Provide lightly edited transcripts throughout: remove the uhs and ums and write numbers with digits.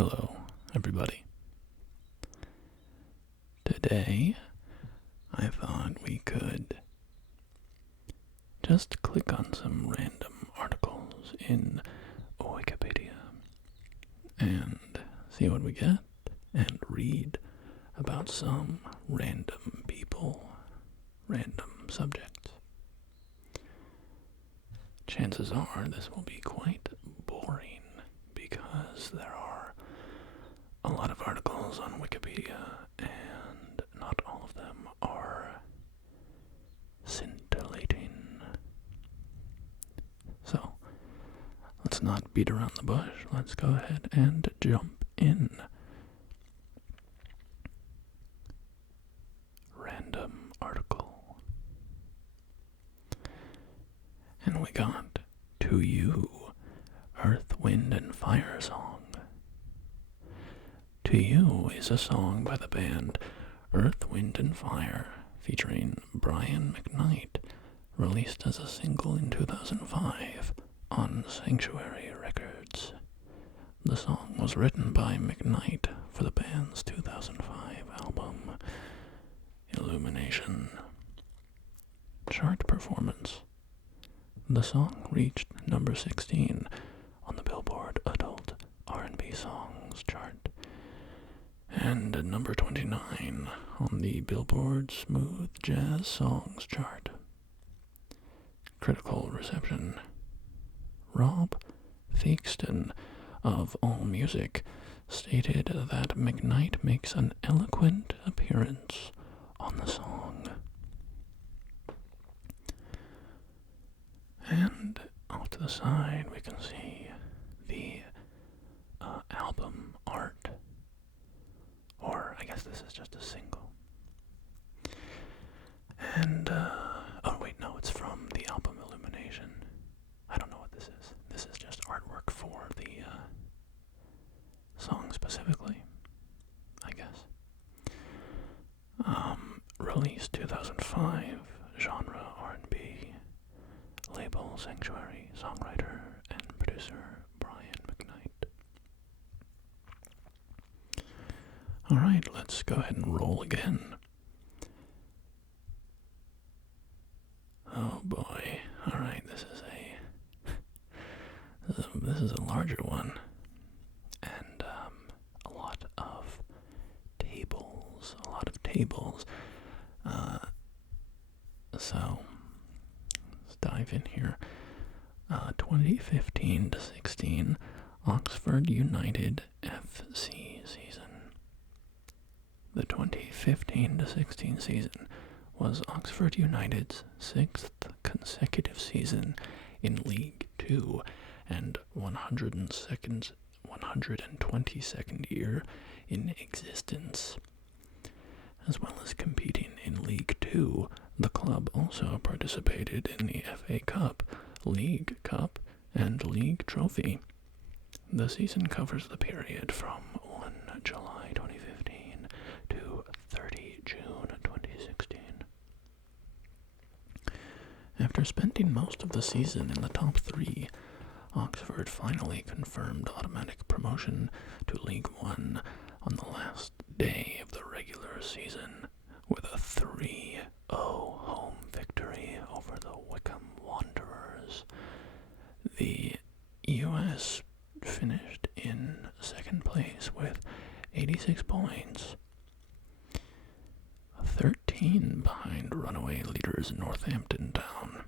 Hello, everybody. Today, I thought we could just click on some random articles in Wikipedia and see what we get and read about some random people, random subjects. Chances are this will be quite boring because there are a lot of articles on Wikipedia and not all of them are scintillating. So, let's not beat around the bush. Let's go ahead and jump in. Random article. And we got To You, Earth, Wind, and Fire song. To You is a song by the band Earth, Wind, and Fire featuring Brian McKnight, released as a single in 2005 on Sanctuary Records. The song was written by McKnight for the band's 2005 album, Illumination. Chart performance. The song reached number 16 on the Billboard Adult R&B Songs chart and number 29 on the Billboard Smooth Jazz Songs chart. Critical reception. Rob Theakston of AllMusic stated that McKnight makes an eloquent appearance on the song. And off to the side we can see the album art. Or I guess this is just a single. And, oh wait, no, it's from the album Illumination. I don't know what this is. This is just artwork for the song specifically, I guess. Released 2005, genre R&B, label Sanctuary, songwriter and producer Brian McKnight. Alright, let's go ahead and roll again. Oh boy. Alright, this is a larger one. And a lot of tables. So let's dive in here. 2015 to 16 Oxford United FC season. The 2015 to 16 season was Oxford United's 6th consecutive season in League Two and 122nd year in existence. As well as competing in League Two, the club also participated in the FA Cup, League Cup, and League Trophy. The season covers the period from 1 July 2015 to 30 June 2016. After spending most of the season in the top three, Oxford finally confirmed automatic promotion to League One on the last day of the regular season with a 3-0 home victory over the Wycombe Wanderers. The US finished in second place with 86 points, 13 behind runaway leaders Northampton Town.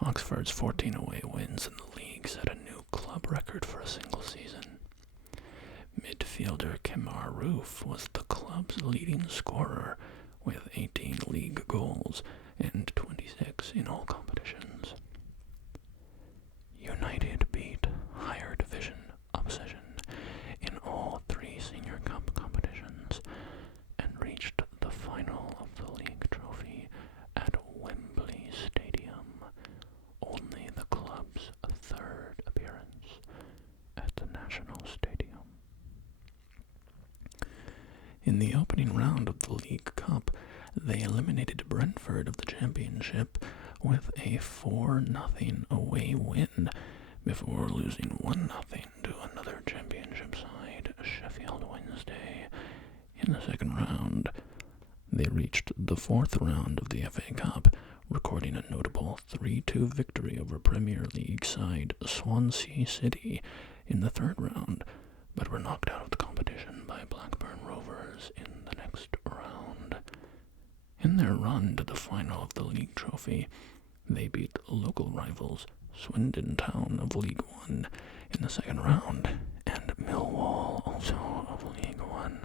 Oxford's 14 away wins in the league set a new club record for a single season. Midfielder Kemar Roof was the club's leading scorer with 18 league goals and 26 in all competitions. United beat higher division Obsession in all three Senior Cup competitions and reached the final of the league trophy at Wembley Stadium, only the club's third appearance at the National Stadium. In the opening round of the League Cup, they eliminated Brentford of the championship with a 4-0 away win before losing 1-0 to another championship side. They reached the fourth round of the FA Cup, recording a notable 3-2 victory over Premier League side Swansea City in the third round, but were knocked out of the competition by Blackburn Rovers in the next round. In their run to the final of the league trophy, they beat local rivals Swindon Town of League One in the second round, and Millwall, also of League One,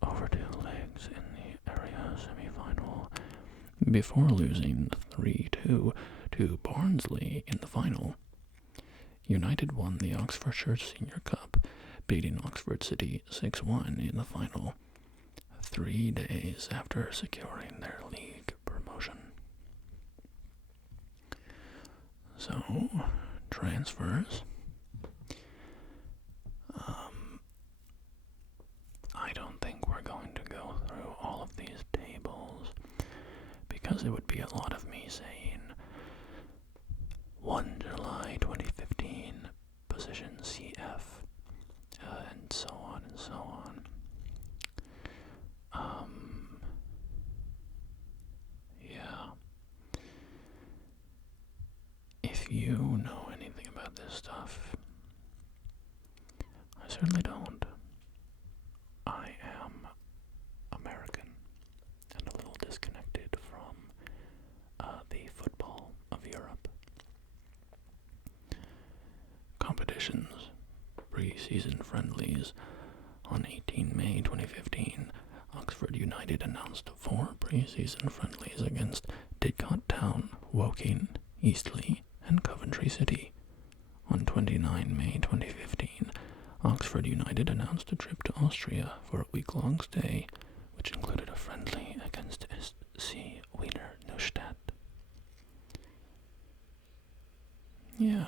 over two legs in the area semi-final, before losing 3-2 to Barnsley in the final. United won the Oxfordshire Senior Cup, beating Oxford City 6-1 in the final, 3 days after securing their league promotion. So, transfers. I don't think we're going to go through all of these tables, because it would be a lot of me saying 1 July 2015, position CF, and so on and so on. Yeah. If you know anything about this stuff, I certainly don't. I am American and a little disconnected from the football of Europe. Competitions, pre-season friendlies. On 18 May 2015, Oxford United announced 4 pre-season friendlies against Didcot Town, Woking, Eastleigh, and Coventry City. On 29 May 2015, Oxford United announced a trip to Austria for a week-long stay, which included a friendly against SC Wiener Neustadt. Yeah,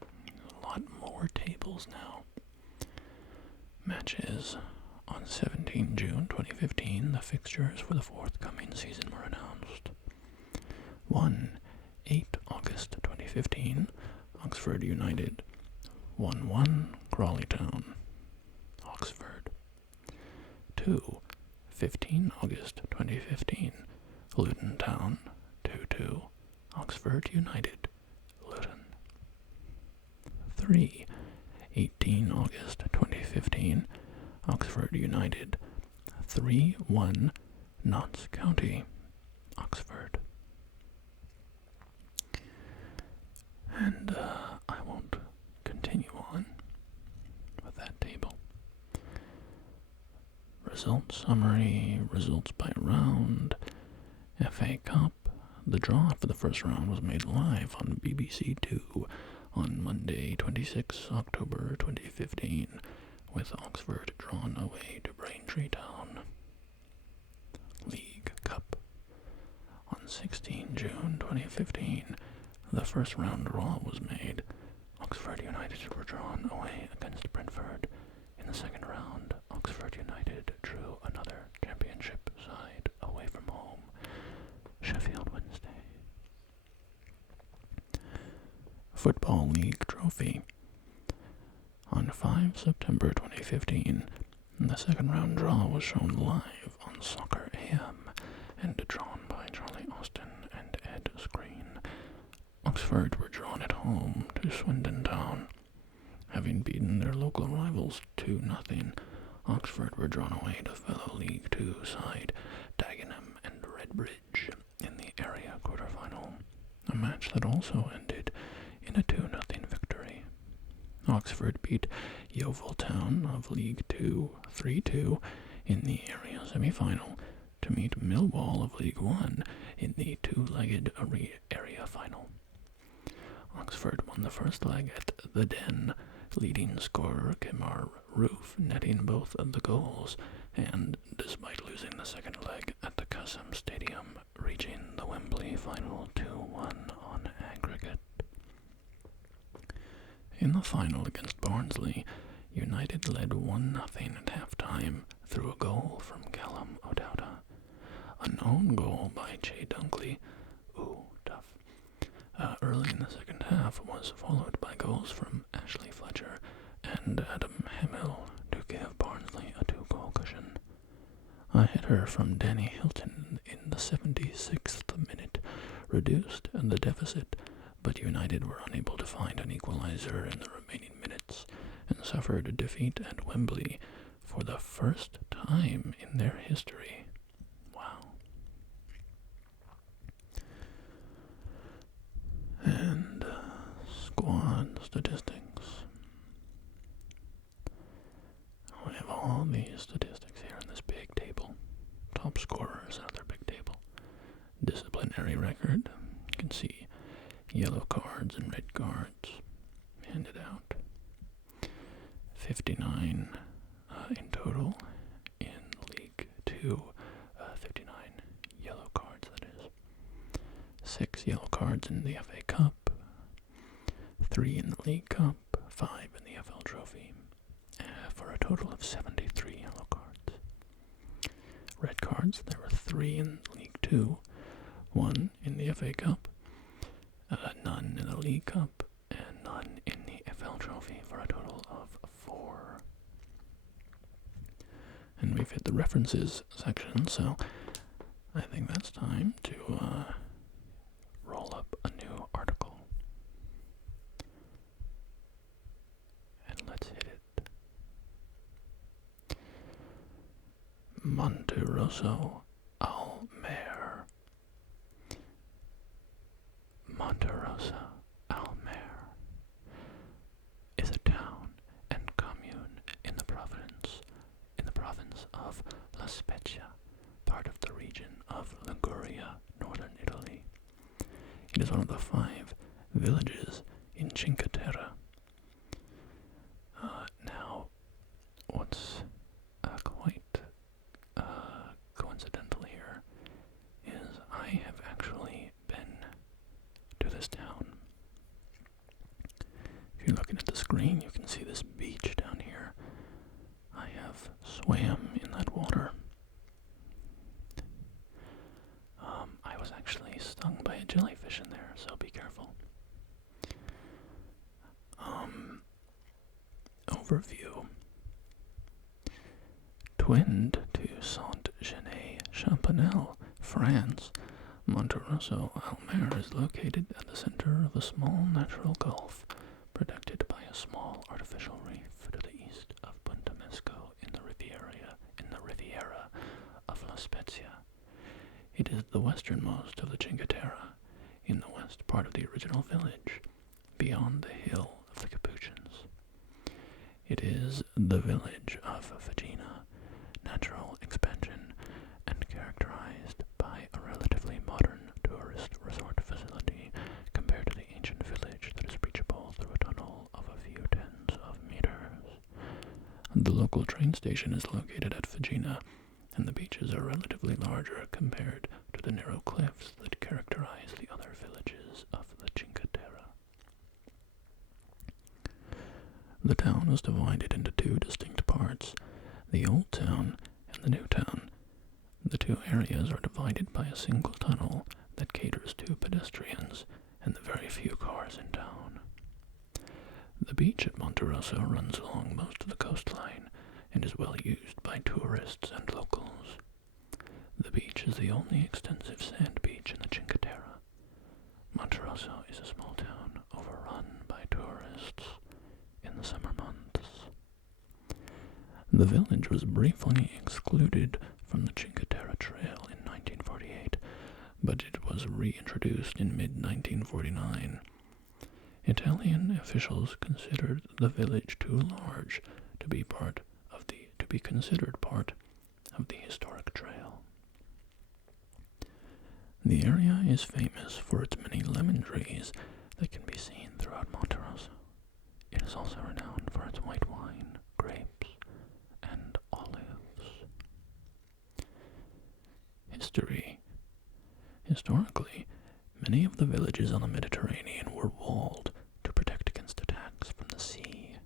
a lot more tables now. Matches. On 17 June 2015, the fixtures for the forthcoming season were announced. 1. 8 August 2015, Oxford United 1-1 Crawley Town, Oxford. 2. 15 August 2015, Luton Town 2-2, Oxford United, Luton. 3. 18 August 2015, Oxford United 3-1 Notts County, Oxford. And I won't continue on with that table. Results summary, results by round, FA Cup. The draw for the first round was made live on BBC Two on Monday, 26 October 2015, with Oxford drawn away to Braintree Town. League Cup. On 16 June 2015, the first round draw was made. Oxford United were drawn away against Brentford. In the second round, Oxford United drew another championship side away from home, Sheffield Wednesday. Football League Trophy. On 5 September 2015, the second round draw was shown live on Soccer AM and drawn by Charlie Austin and Ed Screen. Oxford were drawn at home to Swindon Town. Having beaten their local rivals 2-0, Oxford were drawn away to fellow League Two side Dagenham and Redbridge in the area quarterfinal, a match that also ended in a 2-0 victory. Oxford beat Yeovil Town of League Two 3-2 in the area semi-final to meet Millwall of League One in the two-legged area final. Oxford won the first leg at the Den, leading scorer Kemar Roof netting both of the goals, and despite losing the second leg at the Kassam Stadium, reaching the Wembley final 2-1 on aggregate. In the final against Barnsley, United led 1-0 at half-time through a goal from Callum O'Dowda. An own goal by Che Dunkley, tough, early in the second half was followed by goals from Ashley Fletcher and Adam Hamill to give Barnsley a 2-goal cushion. A header from Danny Hilton in the 76th minute reduced the deficit, but United were unable to find an equalizer in the remaining minutes and suffered a defeat at Wembley for the first time in their history. Wow. And squad statistics. We have all these statistics here in this big table. Top scorers out of their big table. Disciplinary record. You can see yellow cards and red cards handed out. 59 in total in League 2. 59 yellow cards, that is. 6 yellow cards in the FA Cup. 3 in the League Cup. 5 in the FL Trophy. For a total of 73 yellow cards. Red cards, there were 3 in League 2. 1 in the FA Cup. None in the League Cup. And none in the FL Trophy, for a total of 4. And we've hit the references section, so I think that's time to roll up a new article. And let's hit it. Monterosso Al Mare. Monterosso Al Mare is a town and commune in the province of La Spezia, part of the region of Liguria, northern Italy. It is one of the 5 villages in Cinque Terre. Now, what's quite coincidental here is I have actually been to this town. If you're looking at the screen, you can see this beach down here. I have swam in that water. I was actually stung by a jellyfish in there, so be careful. Overview. Twinned to Saint-Genès-Champanel, France, Monterosso Al Mare is located at the center of a small natural gulf, protected by a small artificial reef to the east of Benton Missouri in the Riviera of La Spezia. It is the westernmost of the Cinque Terre, in the west part of the original village, beyond the hill of the Capuchins. It is the village of Fagina, natural expansion, and characterized by a relatively modern tourist resort facility compared to the ancient village that is reachable through a tunnel of a few tens of meters. The local train station is located at Fagina, and the beaches are relatively larger compared to the narrow cliffs that characterize the other villages of the Cinque Terre. The town is divided into 2 distinct parts, the Old Town and the New Town. The 2 areas are divided by a single tunnel that caters to pedestrians and the very few cars in town. The beach at Monterosso runs along most of the coastline and is well used by tourists and locals. The beach is the only extensive sand beach in the Cinque Terre. Monterosso is a small town overrun by tourists in the summer months. The village was briefly excluded from the Cinque Terre Trail in 1948, but it was reintroduced in mid-1949. Italian officials considered the village too large to be considered part of the historic trail. The area is famous for its many lemon trees that can be seen throughout Monterosso. It is also renowned for its white wine, grapes, and olives. History. Historically, many of the villages on the Mediterranean were walled to protect against attacks from the sea.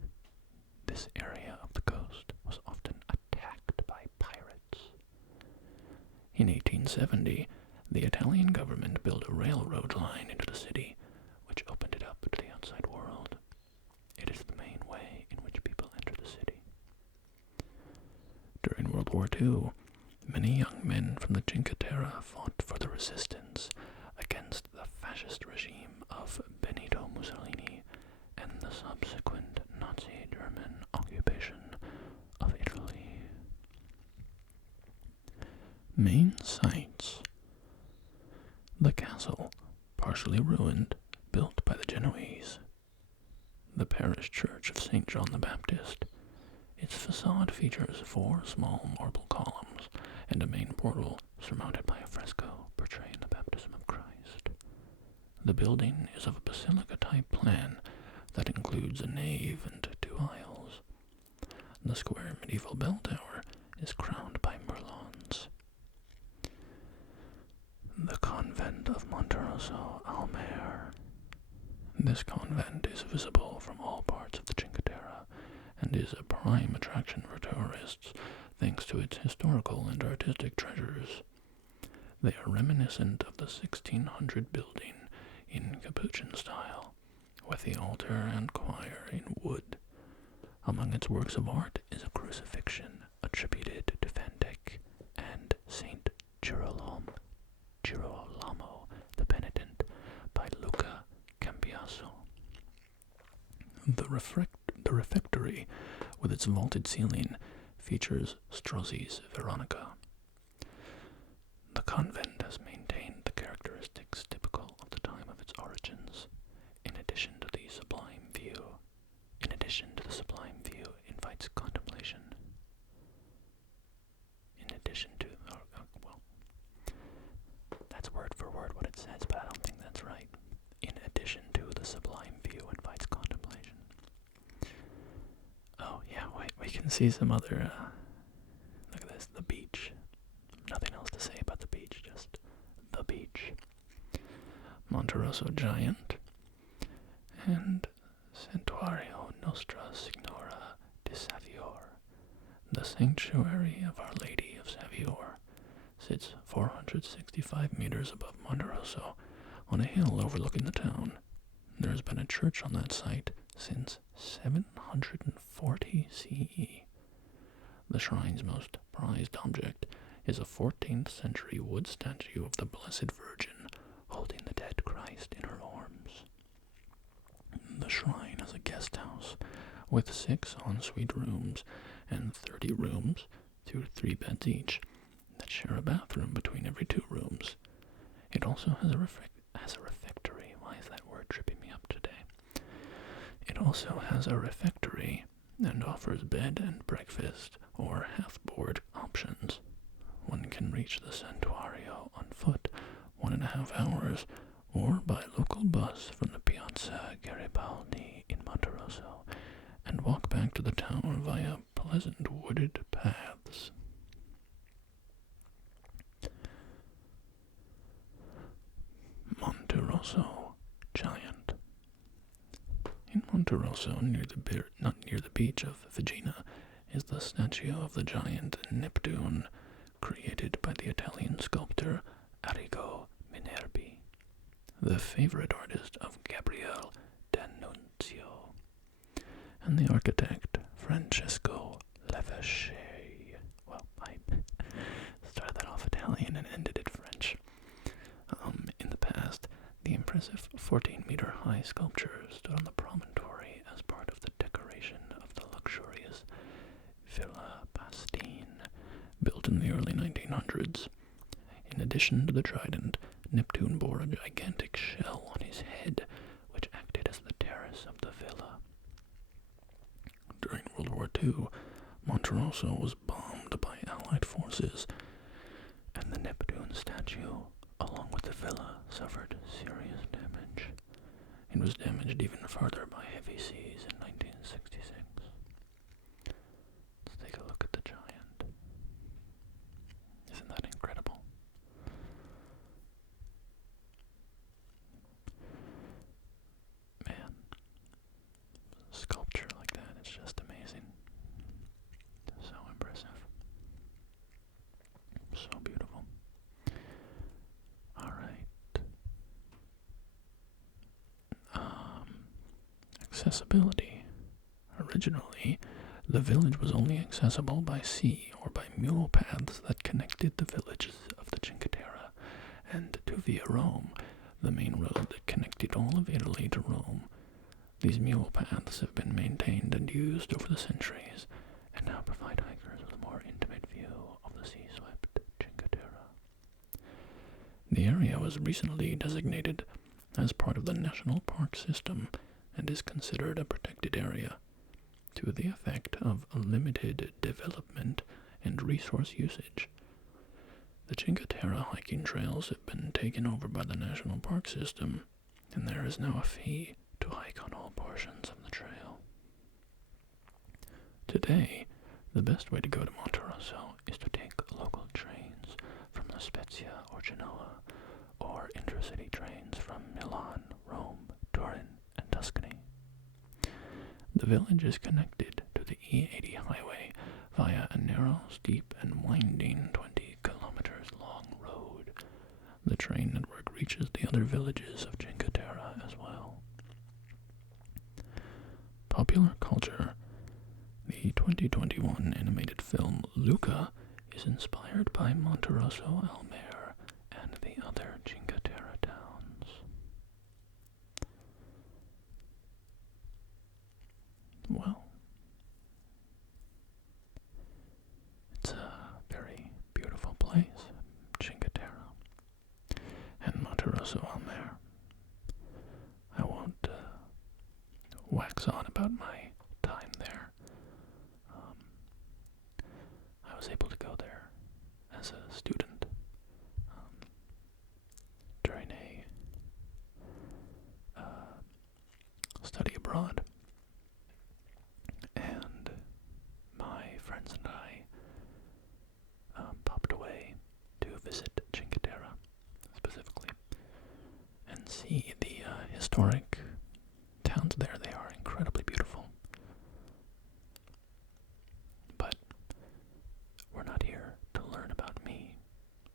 This area of the coast was often attacked by pirates. In 1870, the Italian government built a railroad line into the city, which opened it up to the outside world. It is the main way in which people enter the city. During World War II, Many young men from the Cinque Terre fought for the resistance against the fascist regime of Benito Mussolini and the subsequent Nazi German occupation of Italy. Main sites: the castle, partially ruined, built by the Genoese. The parish church of St. John the Baptist. Its facade features 4 small marble columns and a main portal surmounted by a fresco portraying the baptism of Christ. The building is of a basilica-type plan that includes a nave and 2 aisles. The square medieval bell tower is crowned by merlons. The convent of Monterosso al Mare. This convent is visible from all parts of the Cinque Terre and is a prime attraction for tourists thanks to its historical and artistic treasures. They are reminiscent of the 1600 building in Capuchin style, with the altar and choir in wood. Among its works of art is a crucifixion attributed to Van Dyck and Saint Girolamo the Penitent by Luca Cambiaso. The refectory, with its vaulted ceiling, features Strozzi's Veronica. The convent has maintained the characteristics typical of the time of its origins. In addition to the sublime view, invites contemplation. That's word for word what it says, but I don't think that's right. In addition to the sublime view invites contemplation. Oh yeah, wait, we can see some other, look at this, the beach. Nothing else to say about the beach, just the beach. Monterosso Giant, and Santuario Nostra Signora di Savior. The Sanctuary of Our Lady of Savior sits 465 meters above Monterosso on a hill overlooking the town. There has been a church on that site since 740 CE. The shrine's most prized object is a 14th century wood statue of the Blessed Virgin holding the dead Christ in her arms. The shrine has a guest house with 6 ensuite rooms and 30 rooms, 2 to 3 beds each, that share a bathroom between every 2 rooms. It also has a refectory. Why is that word tripping me up today? It also has a refectory and offers bed and breakfast or half-board options. One can reach the Santuario on foot 1.5 hours or by local bus from the Piazza Garibaldi in Monterosso and walk back to the town via pleasant wooded paths. Monterosso Giant. In Monterosso, not near the beach of Vagina, is the statue of the giant Neptune, created by the Italian sculptor Arrigo Minervi, the favorite artist of Gabriele D'Annunzio, and the architect Francesco Levesque. Well, I started that off Italian and ended it French. In the past, the impressive 14-meter high sculpture stood on the promontory as part of the decoration of the luxurious Villa Pastine, built in the early 1900s. In addition to the trident, Neptune bore a gigantic shell on his head, which acted as the terrace of the villa. During World War II, Monterosso was bombed by Allied forces, and the Neptune statue, along with the villa, suffered serious damage. It was damaged even further by heavy seas in 1966. Let's take a look at the giant. Isn't that incredible? Man, sculpture like that, it's just amazing. So impressive. So beautiful. Alright. Accessibility. Originally, The village was only accessible by sea or by mule paths that connected the villages of the Cinque Terre and to Via Rome, the main road that connected all of Italy to Rome. These mule paths have been maintained and used over the centuries, and now provide hikers with a more intimate view of the sea-swept Cinque Terre. The area was recently designated as part of the National Park System and is considered a protected area, to the effect of limited development and resource usage. The Cinque Terre hiking trails have been taken over by the National Park System, and there is now a fee to hike on all portions of the trail. Today, the best way to go to Monterosso is to take local trains from La Spezia or Genoa, or intercity trains from Milan, Rome, Turin, and Tuscany. The village is connected to the E80 highway via a narrow, steep, and winding 20 kilometers long road. The train network reaches the other villages of Cinque Terre as well. Popular culture. The 2021 animated film Luca is inspired by Monterosso, Al Mare, and the other Cinque Terre towns. Well, it's a very beautiful place, Cinque Terre, and Monterosso Al Mare. I won't wax on about my time there. I was able to go there as a student during a study abroad, and my friends and I popped away to visit Cinque Terre specifically and see the historic towns there. They are incredibly beautiful. But we're not here to learn about me.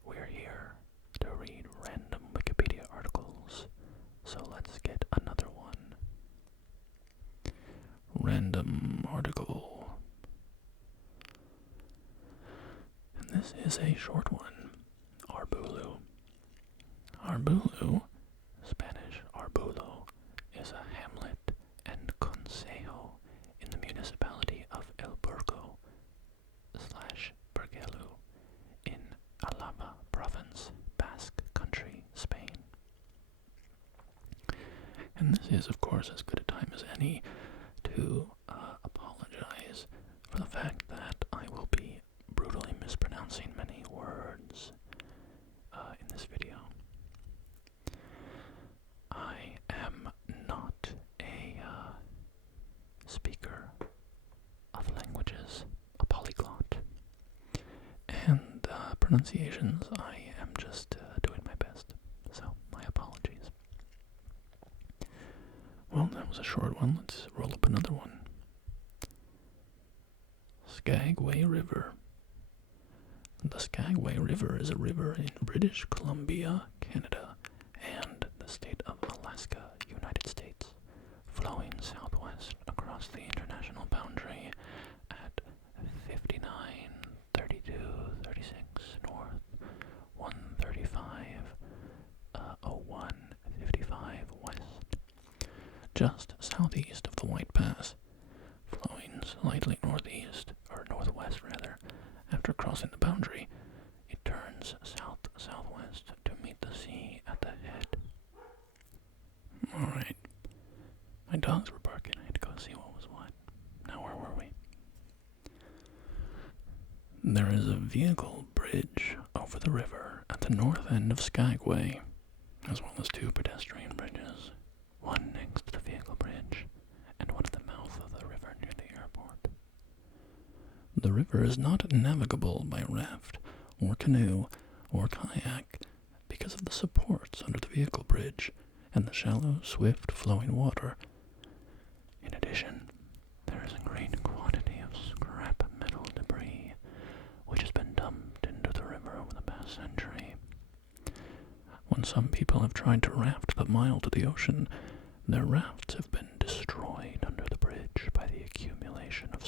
We're here to read random Wikipedia articles. So let's get another one. Random article. And this is a short one. Arbulu. Arbulu, Spanish Arbulu, is a hamlet and concejo in the municipality of El Burgo / Bergelu in Alava province, Basque Country, Spain. And this is, of course, as good a time as any to apologize for the fact that I will be brutally mispronouncing many words in this video. I am not a speaker of languages, a polyglot, and pronunciations, I am just doing my best, so my apologies. Well, that was a short one. Let's roll up another one. Skagway River. The Skagway River is a river in British Columbia, Canada, and the state of Alaska, United States, flowing southwest across the international boundary at 59, 32, 36 north, 135, 01, 55 west, just southeast of the White Pass, flowing slightly northeast, or northwest rather. After crossing the boundary, it turns south-southwest to meet the sea at the head. Alright. My dogs were barking. I had to go see what was what. Now where were we? There is a vehicle bridge over the river at the north end of Skagway, as well as two pedestrian bridges, one next to the vehicle bridge, and one at the mouth of the river near the airport. The river is not navigable by raft, or canoe, or kayak because of the supports under the vehicle bridge and the shallow, swift-flowing water. In addition, there is a great quantity of scrap metal debris which has been dumped into the river over the past century. When some people have tried to raft the mile to the ocean, their rafts have been destroyed under the bridge by the accumulation of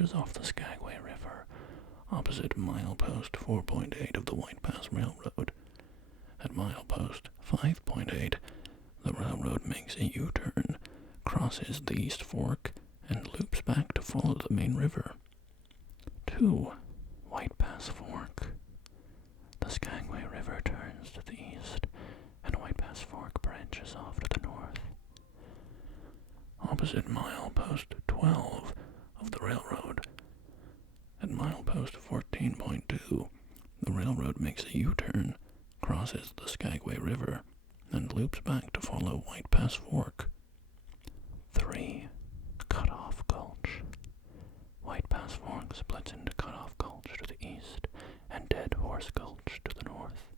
branches off the Skagway River, opposite milepost 4.8 of the White Pass Railroad. At milepost 5.8, the railroad makes a U-turn, crosses the East Fork, and loops back to follow the main river. 2. White Pass Fork. The Skagway River turns to the east, and White Pass Fork branches off to the north. Opposite milepost 12 of the railroad. At milepost 14.2, the railroad makes a U-turn, crosses the Skagway River, and loops back to follow White Pass Fork. 3. Cutoff Gulch. White Pass Fork splits into Cutoff Gulch to the east and Dead Horse Gulch to the north,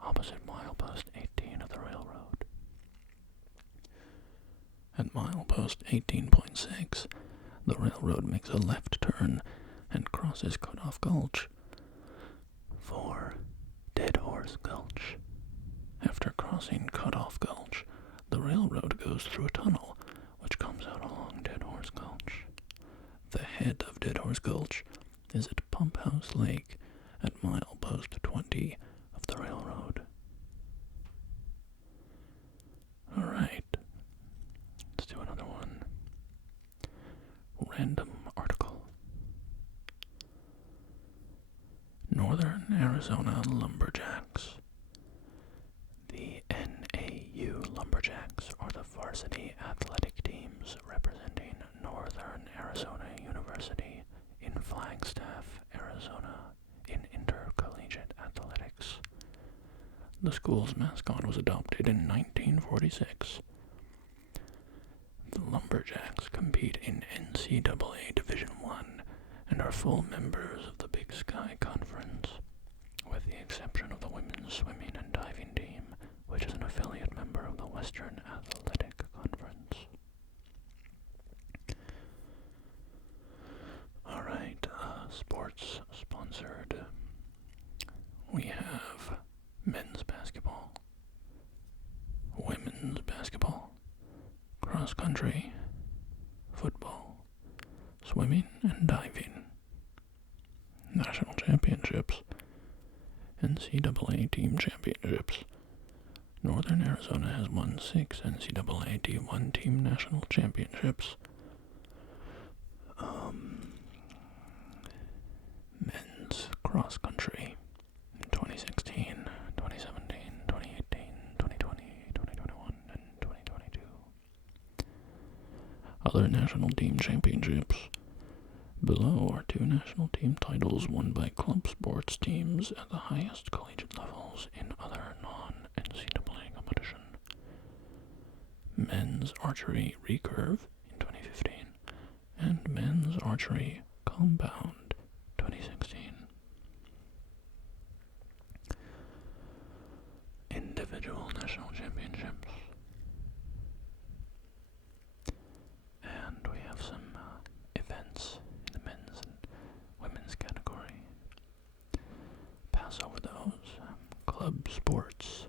opposite milepost 18 of the railroad. At milepost 18.6, the railroad makes a left turn and crosses Cutoff Gulch. 4. Dead Horse Gulch. After crossing Cutoff Gulch, the railroad goes through a tunnel, which comes out along Dead Horse Gulch. The head of Dead Horse Gulch is at Pump House Lake at milepost 20 of the railroad. Alright, let's do another one. Random article. Northern Arizona Lumberjacks. The NAU Lumberjacks are the varsity athletic teams representing Northern Arizona University in Flagstaff, Arizona, in intercollegiate athletics. The school's mascot was adopted in 1946. The Lumberjacks compete in NCAA Division I and are full members of the Big Sky Conference, with the exception of the women's swimming and diving team, which is an affiliate member of the Western Athletic Conference. Alright, sports sponsored. We have men's basketball, women's basketball, cross country, football, swimming and diving, national championships, NCAA team championships. Northern Arizona has won 6 NCAA D1 team national championships. Men's cross country in 2016, 2017, 2018, 2020, 2021, and 2022. Other national team championships. Below are 2 national team titles won by club sports teams at the highest collegiate levels in other non-NCAA competition. Men's archery recurve in 2015 and men's archery compound 2016. Individual national championships. And we have some events in the men's and women's category. Pass over those. Club sports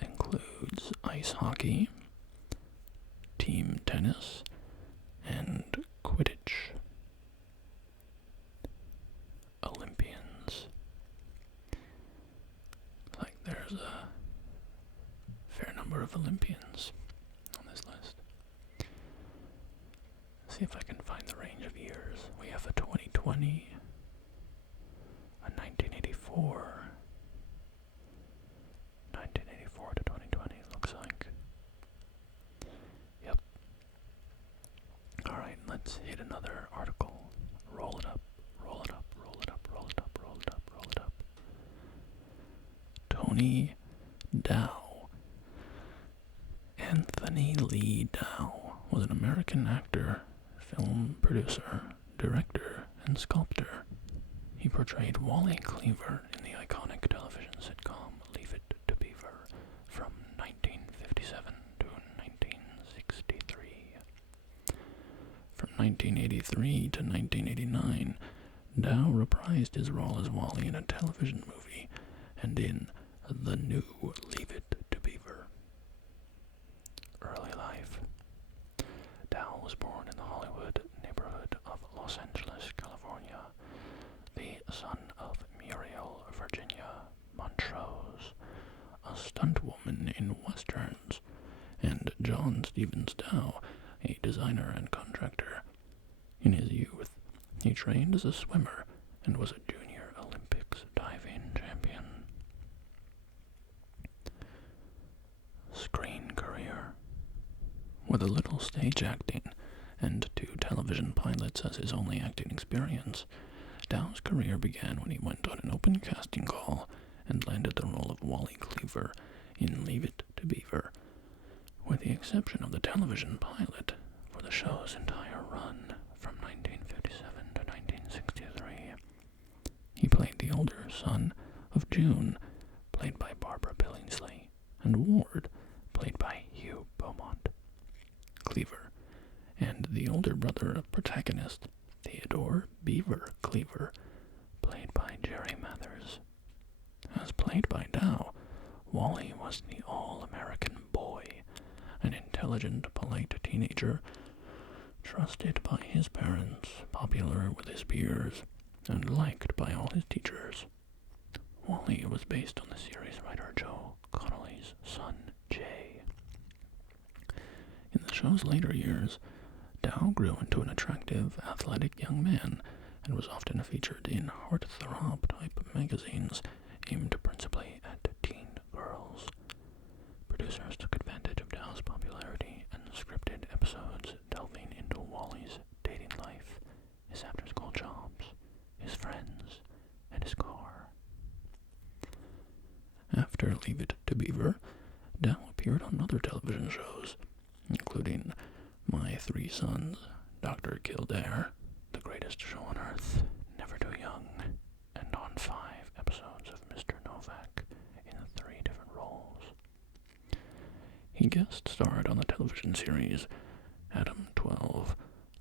includes ice hockey, team tennis, and Quidditch. Olympians. Like there's a fair number of Olympians on this list. See if I can find the range of years. We have a 2020, a 1984, 1984 to 2020, it looks like. Yep. Alright, let's hit another article. Roll it up, roll it up, roll it up, roll it up, roll it up, roll it up. Tony Dow. Anthony Lee Dow was an American actor, film producer, director, and sculptor. He portrayed Wally Cleaver in the iconic television sitcom Leave It to Beaver from 1957 to 1963. From 1983 to 1989, Dow reprised his role as Wally in a television movie and in the new Leave It to Beaver. Early life. Dow was born in the Hollywood neighborhood journeyman in westerns, and John Stevens Dow, a designer and contractor. In his youth, he trained as a swimmer and was a junior Olympics diving champion. Screen career. With a little stage acting and 2 television pilots as his only acting experience, Dow's career began when he went on an open casting call and landed the role of Wally Cleaver in Leave It to Beaver. With the exception of the television pilot, for the show's entire run from 1957 to 1963, he played the older son of June, played by Barbara Billingsley, and Ward, played by Hugh Beaumont. Cleaver, and the older brother of protagonist Theodore Beaver Cleaver, played by Jerry Mathers. As played by Dow, Wally was the all-American boy, an intelligent, polite teenager, trusted by his parents, popular with his peers, and liked by all his teachers. Wally was based on the series writer Joe Connolly's son, Jay. In the show's later years, Dow grew into an attractive, athletic young man and was often featured in heartthrob-type magazines aimed principally at teen girls. Producers took advantage of Dow's popularity and scripted episodes delving into Wally's dating life, his after-school jobs, his friends, and his car. After Leave It to Beaver, Dow appeared on other television shows, including My Three Sons, Dr. Kildare, The Greatest Show on Earth, Never Too Young, and on 5 episodes of Mr. Novak in 3 different roles. He guest starred on the television series Adam 12,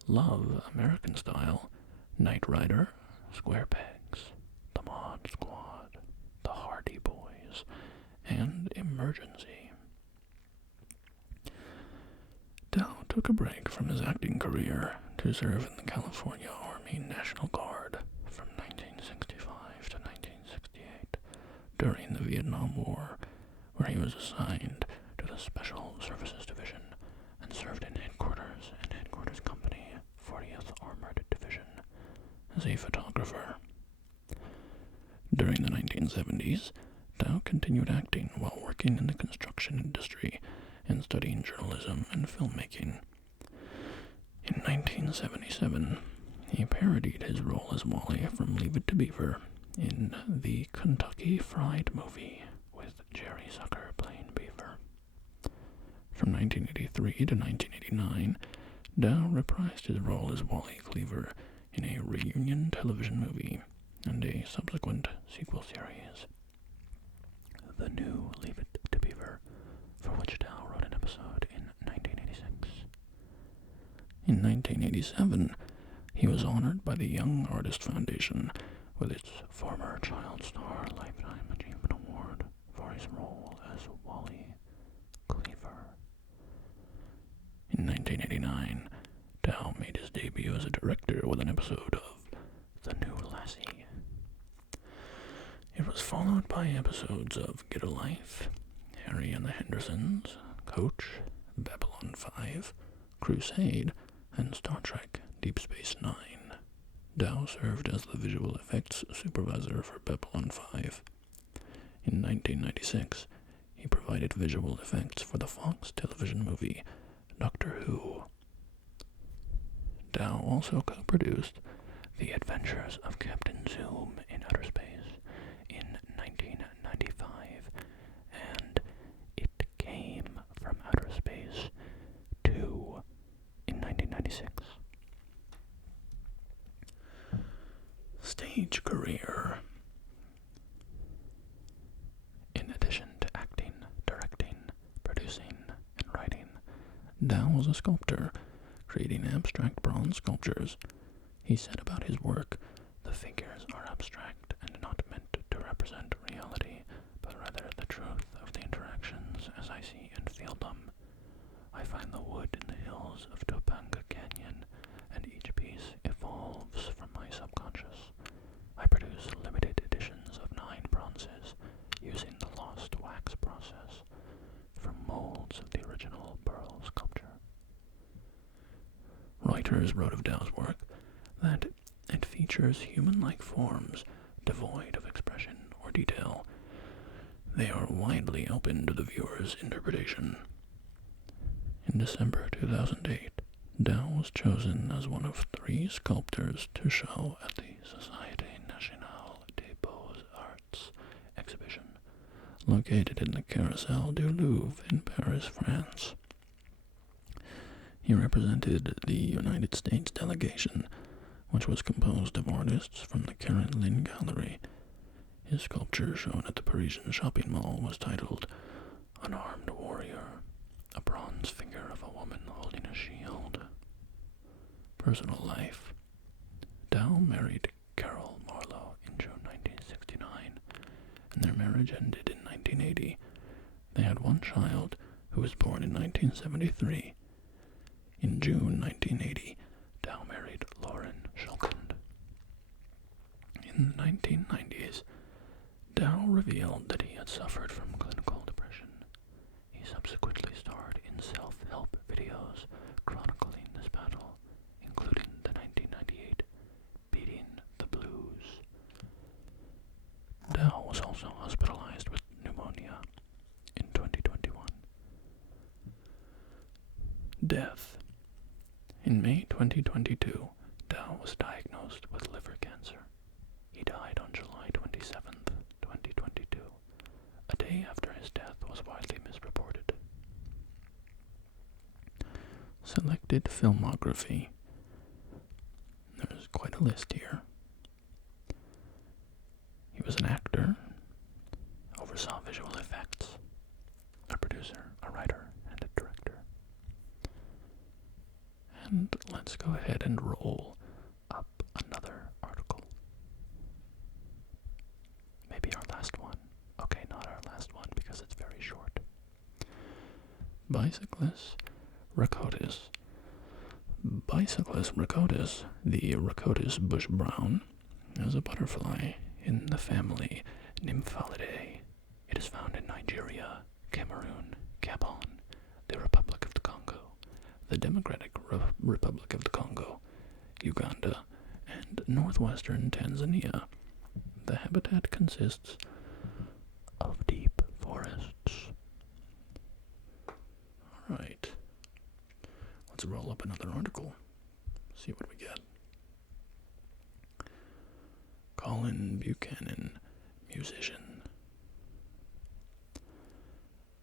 Love American Style, Knight Rider, Square Pegs, The Mod Squad, The Hardy Boys, and Emergency. Dow took a break from his acting career to serve in the California Army National Guard from 1965 to 1968 during the Vietnam War, where he was assigned to the Special Services Division and served in Headquarters and Headquarters Company, 40th Armored Division, as a photographer. During the 1970s, Dow continued acting while working in the construction industry and studying journalism and filmmaking. In 1977, he parodied his role as Wally from Leave It to Beaver in the Kentucky Fried Movie with Jerry Zucker playing Beaver. From 1983 to 1989, Dow reprised his role as Wally Cleaver in a reunion television movie and a subsequent sequel series, The New Leave It to Beaver, for which Dow wrote an episode in 1986. In 1987, he was honored by the Young Artist Foundation with its former Child Star Lifetime Achievement Award for his role as Wally Cleaver. In 1989, Dow made his debut as a director with an episode of The New Lassie. It was followed by episodes of Get a Life, Harry and the Hendersons, Coach, Babylon 5, Crusade, and Star Trek Deep Space Nine. Dow served as the visual effects supervisor for Babylon 5. In 1996, he provided visual effects for the Fox television movie Doctor Who. Dow also co-produced The Adventures of Captain Zoom in Outer Space in 1995 and It Came from Outer Space 2 in 1996. Stage career. In addition to acting, directing, producing, and writing, Dow was a sculptor, creating abstract bronze sculptures. He said about his work, "The figures are abstract and not meant to represent reality, but rather the truth of the interactions as I see and feel them. I find the wood in the hills of Topanga Canyon, and each piece evolves from my subconscious. I produce limited editions of 9 bronzes using the lost wax process. writers wrote of Dow's work that it features human-like forms devoid of expression or detail. They are widely open to the viewer's interpretation. In December 2008, Dow was chosen as one of 3 sculptors to show at the Société Nationale des Beaux-Arts exhibition, located in the Carrousel du Louvre in Paris, France. He represented the United States delegation, which was composed of artists from the Caroline Gallery. His sculpture shown at the Parisian shopping mall was titled Unarmed Warrior, a bronze figure of a woman holding a shield. Personal life. Dow married Carol Marlowe in June 1969, and their marriage ended in 1980. They had 1 child who was born in 1973. In June 1980, Dow married Lauren Schulkund. In the 1990s, Dow revealed that he had suffered from clinical depression. He subsequently starred in self-help videos chronicling this battle, including the 1998 Beating the Blues. Dow was also hospitalized with pneumonia in 2021. Death. In May 2022, Dow was diagnosed with liver cancer. He died on July 27th, 2022. A day after his death was widely misreported. Selected filmography. There's quite a list here. He was an actor, oversaw visual effects, a producer, a writer, and a director. And let's go ahead and roll up another article. Maybe our last one. Okay, not our last one because it's very short. Bicyclus rhacotis. Bicyclus rhacotis, the Rhacotis bush brown, is a butterfly in the family Nymphalidae. It is found in Nigeria, Cameroon, Gabon, the Republic of the Congo, the Democratic Republic of the Congo, Uganda, and northwestern Tanzania. The habitat consists of deep forests. Alright. Let's roll up another article. See what we get. Colin Buchanan, musician.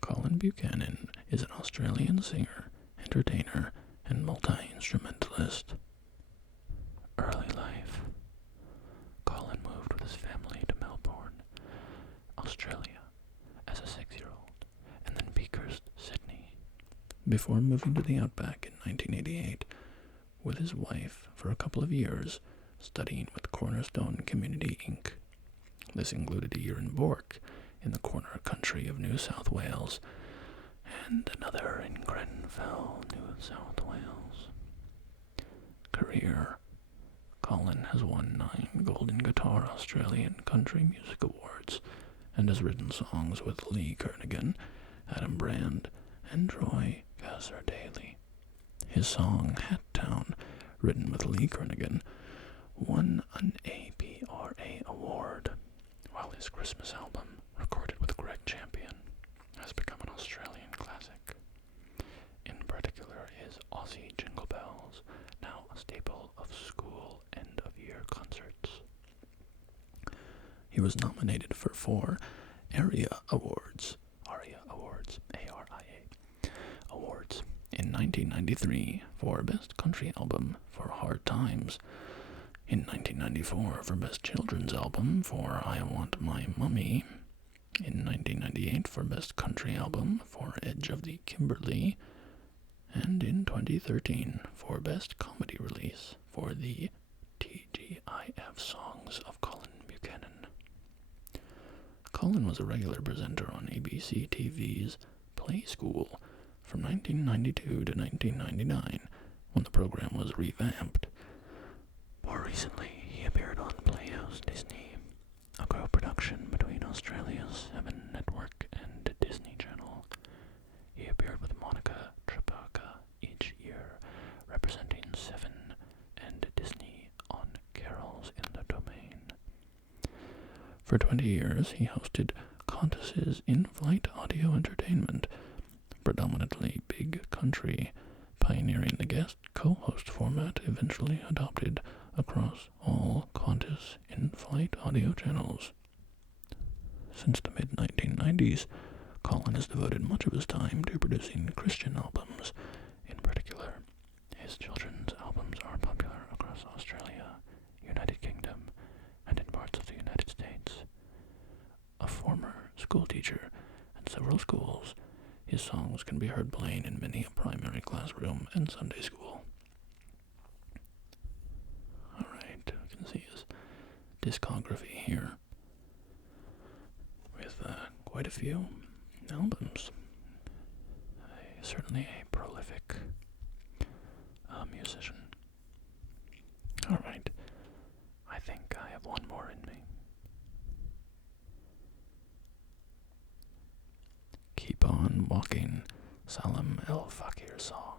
Colin Buchanan is an Australian singer, entertainer, and multi-instrumentalist. Early life. Colin moved with his family to Melbourne, Australia, as a 6-year-old, and then Beakhurst, Sydney, before moving to the Outback in 1988 with his wife for a couple of years, studying with Cornerstone Community Inc. This included a year in Bourke, in the corner country of New South Wales, and another in Grenfell, New South Wales. Career. Colin has won 9 Golden Guitar Australian Country Music Awards and has written songs with Lee Kernaghan, Adam Brand, and Troy Gasser-Daly. His song, Hat Town, written with Lee Kernaghan, won an APRA award, while his Christmas album, recorded with Greg Champion, has become an Australian classic. In particular, his Aussie Jingle Bells, now a staple of school end-of-year concerts. He was nominated for 4 ARIA Awards, A-R-I-A, awards, in 1993 for Best Country Album for Hard Times, in 1994 for Best Children's Album for I Want My Mummy, in 1998 for Best Country Album for Edge of the Kimberley, and in 2013 for Best Comedy Release for the TGIF Songs of Colin Buchanan. Colin was a regular presenter on ABC TV's Play School from 1992 to 1999, when the program was revamped. More recently, he appeared on Playhouse Disney, a co-production between Australia's 7 Network and Disney Channel. He appeared with Monica Tripaca each year, representing 7 For 20 years, he hosted Qantas's in-flight audio entertainment, predominantly big country, pioneering the guest co-host format eventually adopted across all Qantas in-flight audio channels. Since the mid-1990s, Colin has devoted much of his time to producing Christian albums. In particular, his children's albums are popular across Australia, United Kingdom, and in parts of the United States. A former schoolteacher at several schools, his songs can be heard playing in many a primary classroom and Sunday school. Alright, you can see his discography here, with quite a few albums. Certainly a prolific musician. Alright, I think I have one more in me. Keep On Walking, Salem Al Fakir song.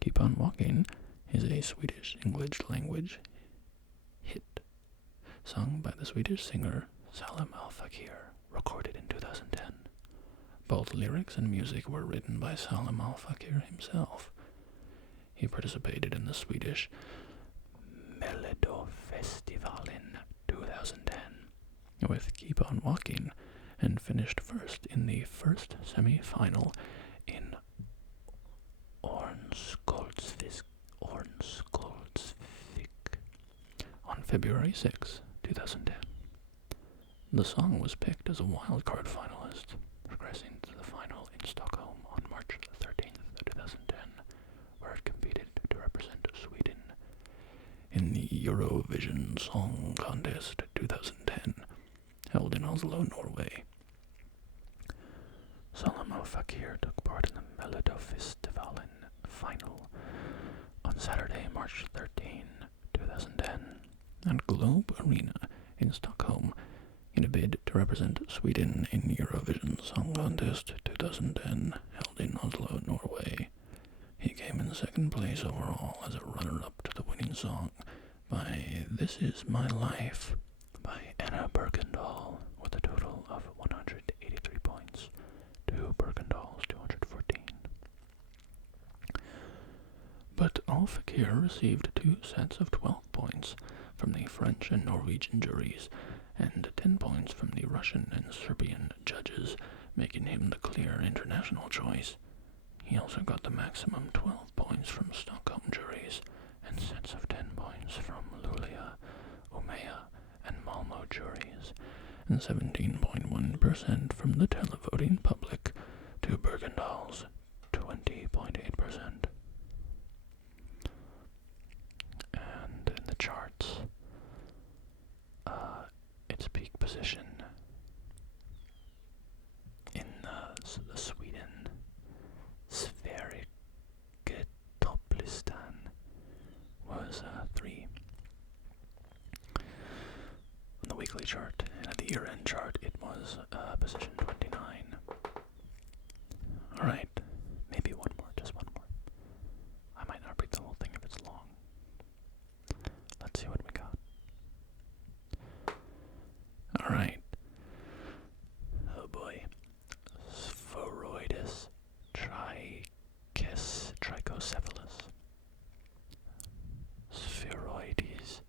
Keep On Walking is a Swedish English language hit sung by the Swedish singer Salem Al Fakir, recorded in 2010. Both lyrics and music were written by Salem Al Fakir himself. He participated in the Swedish Melodifestivalen 2010 with Keep On Walking, and finished first in the first semi-final in Örnsköldsvik on February 6, 2010. The song was picked as a wildcard finalist, progressing to the final in Stockholm on March 13th, 2010, where it competed to represent Sweden in the Eurovision Song Contest 2010, held in Oslo, Norway. Salem Al Fakir took part in the Melodifestivalen final on Saturday, March 13, 2010, at Globe Arena in Stockholm, in a bid to represent Sweden in Eurovision Song Contest 2010, held in Oslo, Norway. He came in second place overall as a runner-up to the winning song by This Is My Life by Anna Bergendahl, with a total of 183 points to Bergendahl's 214. But Al Fakir received 2 sets of 12 points from the French and Norwegian juries, and 10 points from the Russian and Serbian judges, making him the clear international choice. He also got the maximum 12 points from Stockholm juries, and sets of 10 points from Luleå, Umeå, and Malmö juries, and 17.1% from the televoting public to Bergendahl's 20.8%. And in the charts, its peak position in the Sweden Sverigetopplistan was 3. On the weekly chart, and at the year-end chart, it was position 29. Alright, maybe one more, just one more. I might not read the whole thing if it's long. Let's see what we got. Alright. Oh boy. Spheroides trichocephalus. Spheroides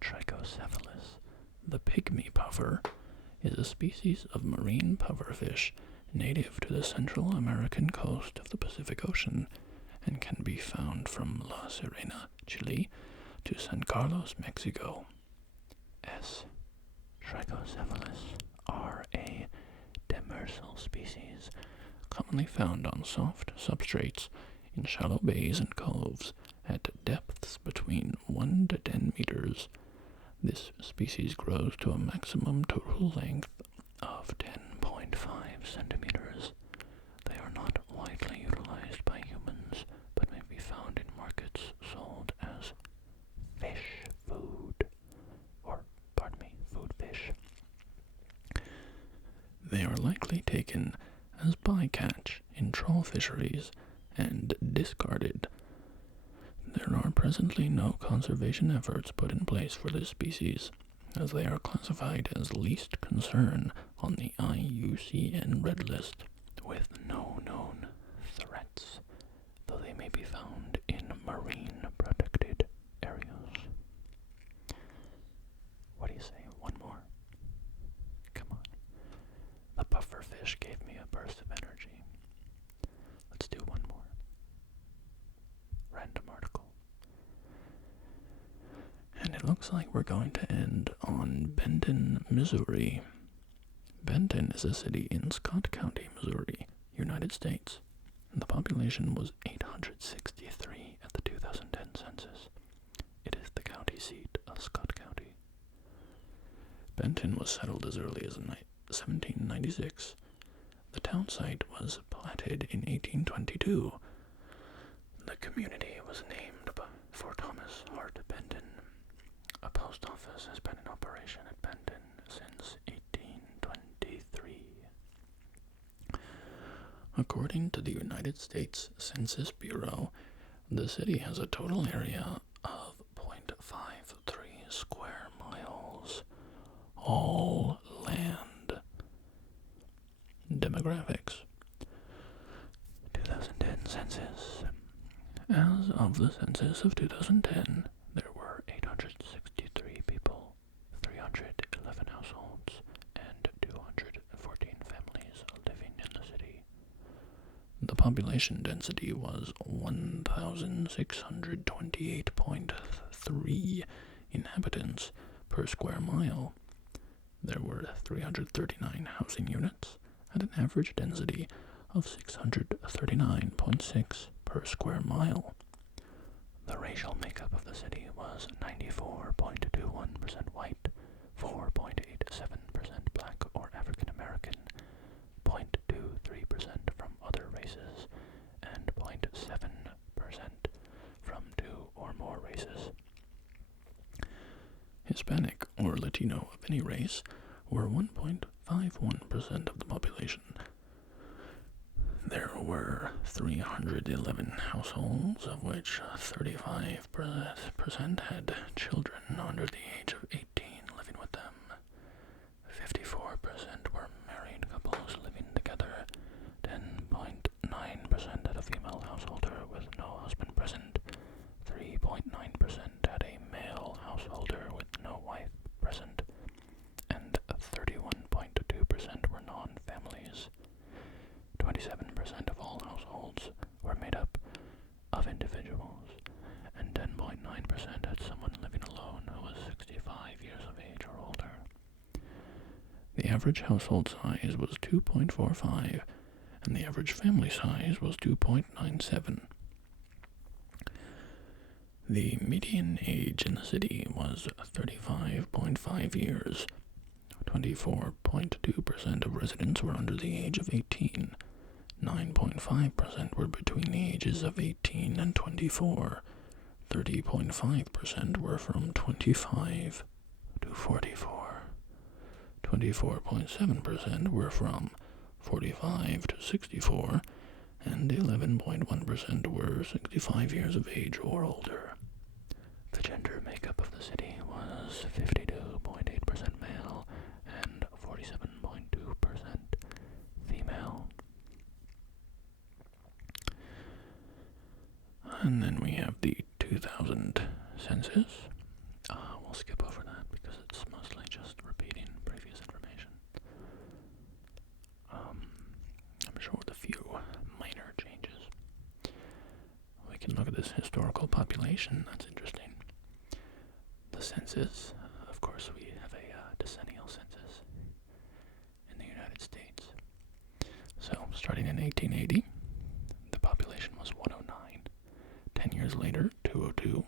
trichocephalus. The pygmy puffer is a species of marine pufferfish native to the Central American coast of the Pacific Ocean and can be found from La Serena, Chile, to San Carlos, Mexico. S. Trichocephalus are a demersal species, commonly found on soft substrates in shallow bays and coves at depths between 1 to 10 meters. This species grows to a maximum total length of 10.5 centimeters. They are not widely utilized by humans, but may be found in markets sold as fish food, food fish. They are likely taken as bycatch in trawl fisheries and discarded. There are presently no conservation efforts put in place for this species. as they are classified as least concern on the IUCN Red List, with no known threats, though they may be found in marine protected areas. What do you say? One more? Come on. The pufferfish gave me a burst of energy. Let's do one more. Random article. And it looks like we're going to end on Benton, Missouri. Benton is a city in Scott County, Missouri, United States. And the population was 863 at the 2010 census. It is the county seat of Scott County. Benton was settled as early as 1796. The town site was platted in 1822. The community was named for Thomas Hart Benton. A post office has been in operation at Benton since 1823. According to the United States Census Bureau, the city has a total area of 0.53 square miles, all land. Demographics. 2010 census. As of the census of 2010, there were 863 people, 311 households, and 214 families living in the city. The population density was 1,628.3 inhabitants per square mile. There were 339 housing units at an average density of 639.6 per square mile. The racial makeup of the city was 94.21% white, 4.87% black or African American, 0.23% from other races, and 0.7% from two or more races. Hispanic or Latino of any race were 1.51% of the population. There were 311 households, of which 35% had children under the age of 18 living with them. 54% were married couples living together. 10.9% had a female householder with no husband present. 3.9% had a male householder with no wife present. And 31.2% were non-families. 27% of all households were made up of individuals, and 10.9% had someone living alone who was 65 years of age or older. The average household size was 2.45, and the average family size was 2.97. The median age in the city was 35.5 years. 24.2% of residents were under the age of 18. 9.5% were between the ages of 18 and 24. 30.5% were from 25 to 44. 24.7% were from 45 to 64, and 11.1% were 65 years of age or older. The gender makeup of the city was 52.8% male and 47.2% female. And then we have the 2000 census. We'll skip over that because it's mostly just repeating previous information. I'm sure with a few minor changes. We can look at this historical population. That's interesting. The census, of course, we have a decennial census in the United States. So, starting in 1880, the population was 109. 10 years later, 202.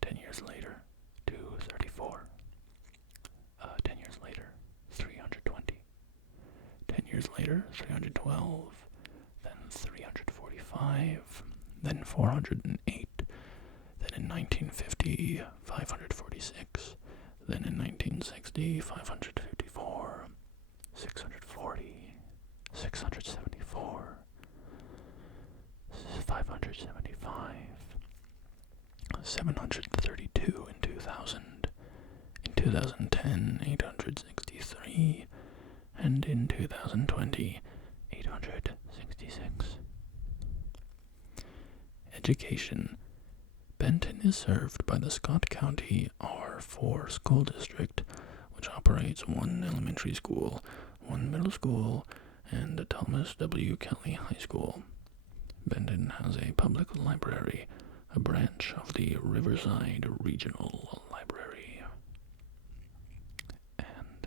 10 years later, 234. 10 years later, 320. 10 years later, 312. Then 345. Then 408. Then in 1950, 546. Then in 1960, 554. 640. 674. 575, 732 in 2000. In 2010, 863, and in 2020, 866. Education. Benton is served by the Scott County R4 School District, which operates one elementary school, one middle school, and a Thomas W. Kelly High School. Benton has a public library, a branch of the Riverside Regional Library. And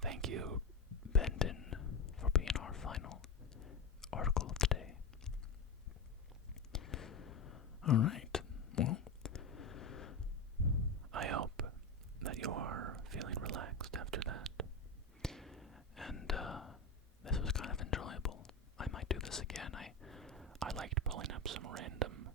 thank you, Benton, for being our final article of the day. All right, well, I hope that you are feeling relaxed after that. And this was kind of enjoyable. I might do this again. I liked pulling up some random